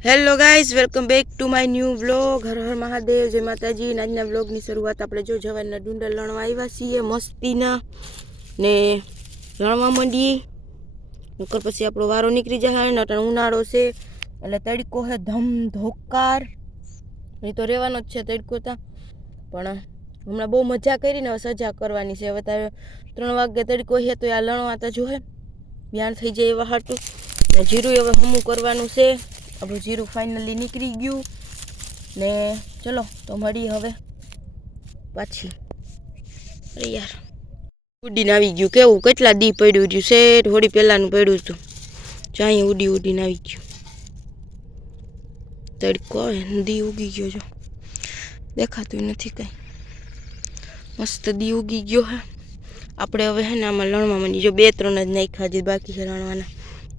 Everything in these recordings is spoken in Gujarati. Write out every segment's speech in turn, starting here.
Hello guys, welcome back to my new vlog. હર હર મહાદેવ, જય માતાજી. આજના વ્લોગની શરૂઆત આપણે જો જવાના ડુંડા લણવા આવ્યા છીએ મસ્તીના ને લણવા માંડીએ. નકર પછી આપણો વારો નીકળી જાય ને અટાણે ઉનાળો છે એટલે તડકો હે ધમધોકાર. નહીં તો રહેવાનો જ છે તડકો તા, પણ હમણાં બહુ મજા કરીને હવે સજા કરવાની છે. હવે તારે 3 વાગે તડકો છે તો આ લણવા તો જોહે બ્યાન થઈ જાય એવા હાટું ને જીરું હવે હમું કરવાનું છે. આપણું જીરું ફાઇનલી નીકળી ગયું ને ચલો તો મળીએ હવે પાછી. અરે યાર ઉડીને આવી ગયું, કેવું કેટલા દી પડ્યું રહ્યું છે, થોડી પહેલાંનું પડ્યું હતું. જો અહીંયા ઉડીને આવી ગયું તડકો આવે, દી ઉગી ગયો. જો દેખાતું નથી કંઈ, મસ્ત દી ઉગી ગયો હે. આપણે હવે હે ને આમાં લણવા માંડી. જો 2-3 જ નાખ્યા હજી બાકી છે લણવાના.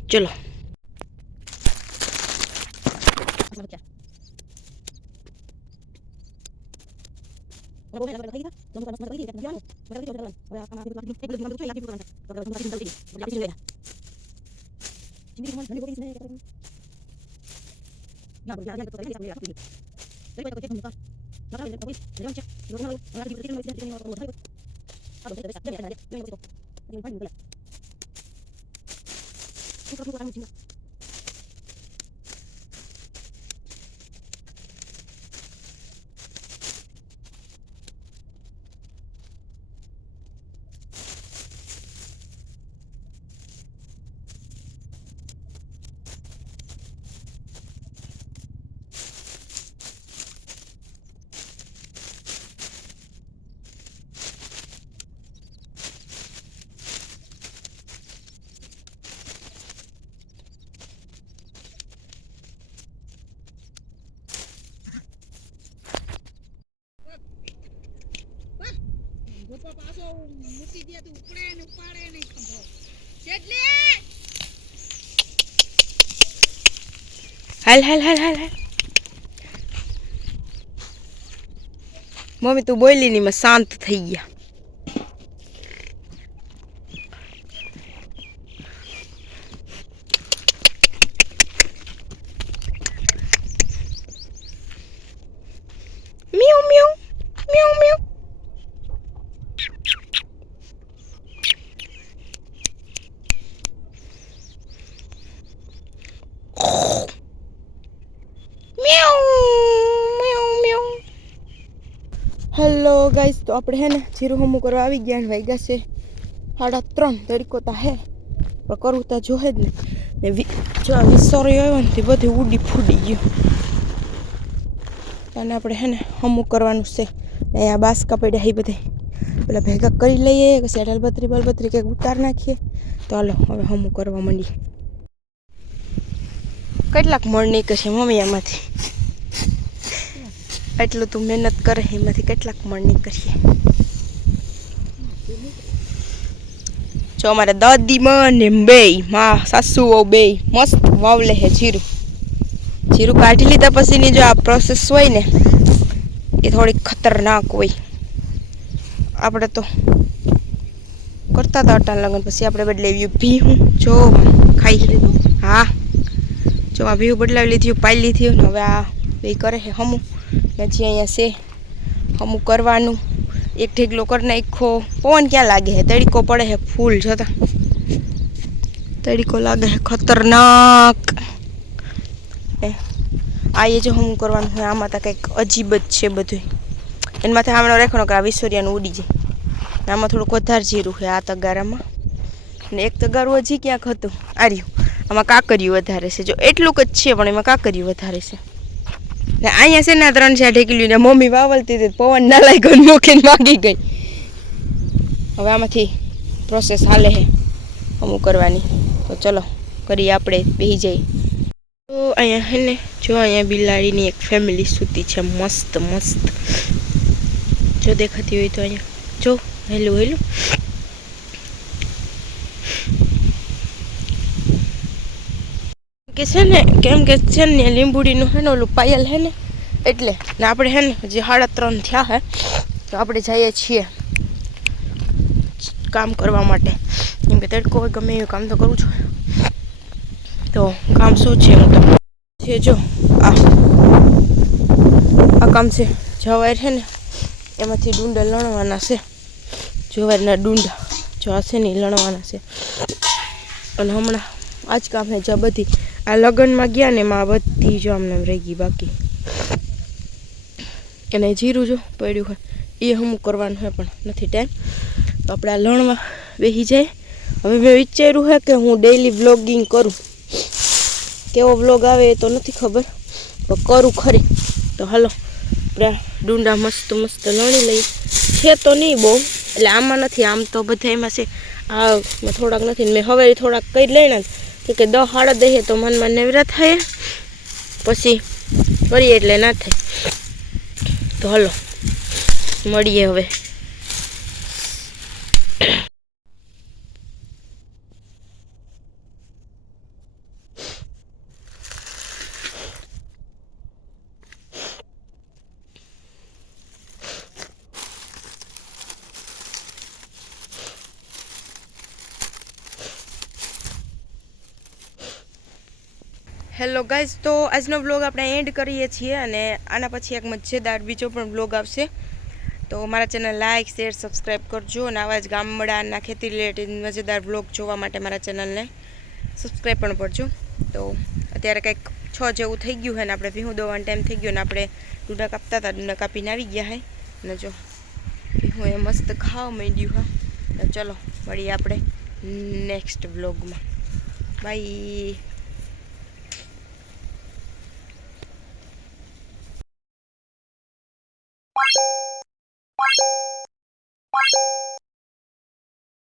ચલો હાલ હાલ હાલ હાલ હાલ. મમ્મી તું બોલી નહીં, મેં શાંત થઈ ગયા. મ્યાઉ મ્યાઉ મ્યાઉ મ્યાઉ. હેલો ગાઈસ, તો આપણે હે ને જીરું હમું કરવા આવી ગયા. વાગ્યા છે 3:30. તડકો તા હે પણ કરવું તા જોહે જ ને જો આ વિસોરી આવ્યો ને તે બધી ઉડી ફૂડી ગયું. અને આપણે હે ને હમું કરવાનું છે. અહીંયા બાસકા પડ્યા એ બધે પેલા ભેગા કરી લઈએ, પછી અલબત્રી બલબત્રી કંઈક ઉતાર નાખીએ. તો હાલો હવે હમું કરવા માંડીએ. કેટલાક મણ નીકળશે મમ્મી એમાંથી? એટલું તું મહેનત કરે એમાંથી કેટલાક મણ નીકળીએ. જો અમારે દાદીમાં ને બેય માં સાસુઓ બેય મસ્ત વાવલે હે જીરું. જીરું કાઢી લીધા પછીની જો આ પ્રોસેસ હોય ને એ થોડીક ખતરનાક હોય. આપણે તો કરતા હતા અટાણ લગન, પછી આપણે બદલાવી ભીહું. જો ખાઈ હા, જો આ ભીહું બદલાવી લીધું, પાઈ લીધું ને હવે આ બે કરે છે હમું. હજી અહીંયા છે હમું કરવાનું. એક ઢેગલો કરી નાખ્યો. પવન ક્યાં લાગે છે, તડકો પડે છે ફૂલ. જોતા તડકો લાગે છે ખતરનાક. આ એ જો હમું કરવાનું હોય આમાં તો કંઈક અજીબ જ છે બધું. એના માથે આમનો રાખવાનો કે આ વિસોરિયાનું ઉડી જાય. આમાં થોડુંક વધારે જીરું છે આ તગારામાં, ને એક તગારું હજી ક્યાંક હતું આ રહ્યું. આમાં કાકરિયું વધારે છે. જો એટલું જ છે પણ એમાં કાકરિયું વધારે છે. ને અહીંયા છે ને 3-4 ઢેકલ્યું ને મમ્મી વાવલતી હતી, પવન ના લાગ્યો ને મૂકીને માગી ગઈ. હવે આમાંથી પ્રોસેસ હાલે છે અમુક કરવાની. તો ચલો કરીએ, આપણે બેસી જઈએ. તો અહીંયા હે ને જો અહીંયા બિલાડીની એક ફેમિલી સૂતી છે મસ્ત મસ્ત. જો દેખાતી હોય તો અહીંયા જો હેલું હેલું. કે છે ને કેમ કે છે ને લીંબુડીનું હે ને ઓલું પાયલ હે ને એટલે ને આપણે હે ને જે 3:30 થયા હે તો આપણે જઈએ છીએ કામ કરવા માટે. કેમ કે તડકો હોય ગમે એવું કામ તો કરવું છું. તો કામ શું છે હું તમને છે જો આ કામ છે જવાય છે ને એમાંથી ડુંડા લણવાના છે જવારના ડુંડા જો આ છે ને લણવાના છે અને હમણાં આજ કામ છે જ્યાં બધી આ લગ્નમાં ગયા ને એમાં બધી જો આમને રહી ગઈ બાકી અને જીરું જો પડ્યું હોય એ હમું કરવાનું હોય પણ નથી ટાઈમ તો આપણે આ લણવા બેસી જાય હવે મેં વિચાર્યું છે કે હું ડેઈલી વ્લોગિંગ કરું કેવો વ્લોગ આવે એ તો નથી ખબર પણ કરું ખરી તો હાલો આપણે ડુંડા મસ્ત મસ્ત લણી લઈએ છે તો નહીં બહુ એટલે આમાં નથી આમ તો બધા એમાં છે આ થોડાક નથી મેં હવે થોડાક કરી લઈને કે 10 સાડા 10 તો મનમાં નેવરા થાય પછી કરીએ એટલે ના થાય તો હાલો મળીએ હવે હેલો ગાઈઝ તો આજનો બ્લોગ આપણે એન્ડ કરીએ છીએ અને આના પછી એક મજેદાર બીજો પણ બ્લોગ આવશે તો મારા ચેનલ લાઇક શેર સબસ્ક્રાઈબ કરજો અને આવા જ ગામડાના ખેતી રિલેટેડ મજેદાર બ્લોગ જોવા માટે મારા ચેનલને સબસ્ક્રાઈબ પણ કરજો તો અત્યારે કંઈક 6 જેવું થઈ ગયું છે ને આપણે ભીહું દોવાનો ટાઈમ થઈ ગયો ને આપણે ડુંડા કાપતા હતા ડુંડા કાપીને આવી ગયા હે ને જો ભીહું એ મસ્ત ખાવા માંડ્યું હા તો ચલો મળીએ આપણે નેક્સ્ટ બ્લોગમાં બાય